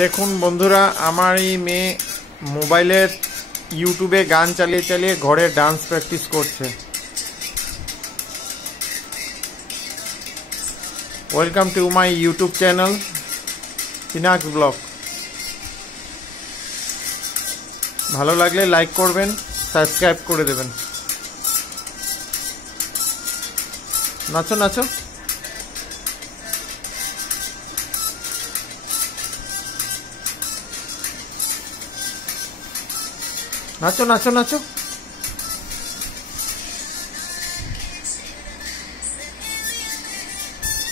দেখুন বন্ধুরা, আমার এই মেয়ে মোবাইলের ইউটিউবে গান চালিয়ে চালিয়ে ঘরে ডান্স প্র্যাকটিস করছে। Welcome to my YouTube channel Pinaks blog. ভালো লাগলে লাইক করবেন, সাবস্ক্রাইব করে দেবেন। নাচো নাচো। নাচো নাচো নাচো।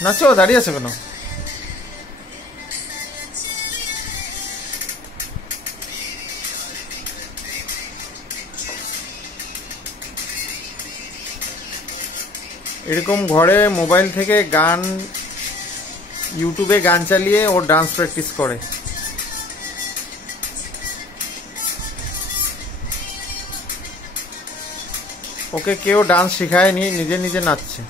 নাচো, দাঁড়িয়ে আছো কেন? এরকম ঘরে মোবাইল থেকে গান, ইউটিউবে গান চালিয়ে ও ডান্স প্র্যাকটিস করে। ওকে কেউ ডান্স শেখায়নি, নিজে নিজে নাচছে।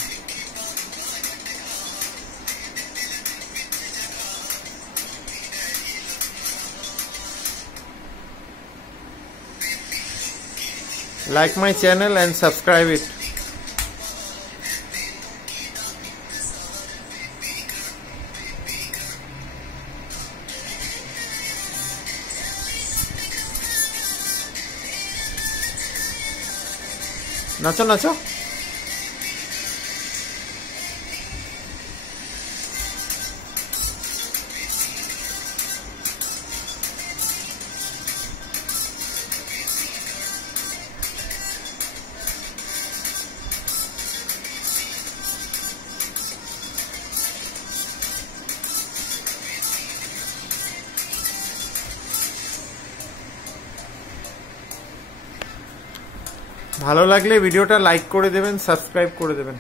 Like my channel and subscribe it. নাচো নাচো। ভালো লাগলে ভিডিওটা লাইক করে দেবেন, সাবস্ক্রাইব করে দেবেন।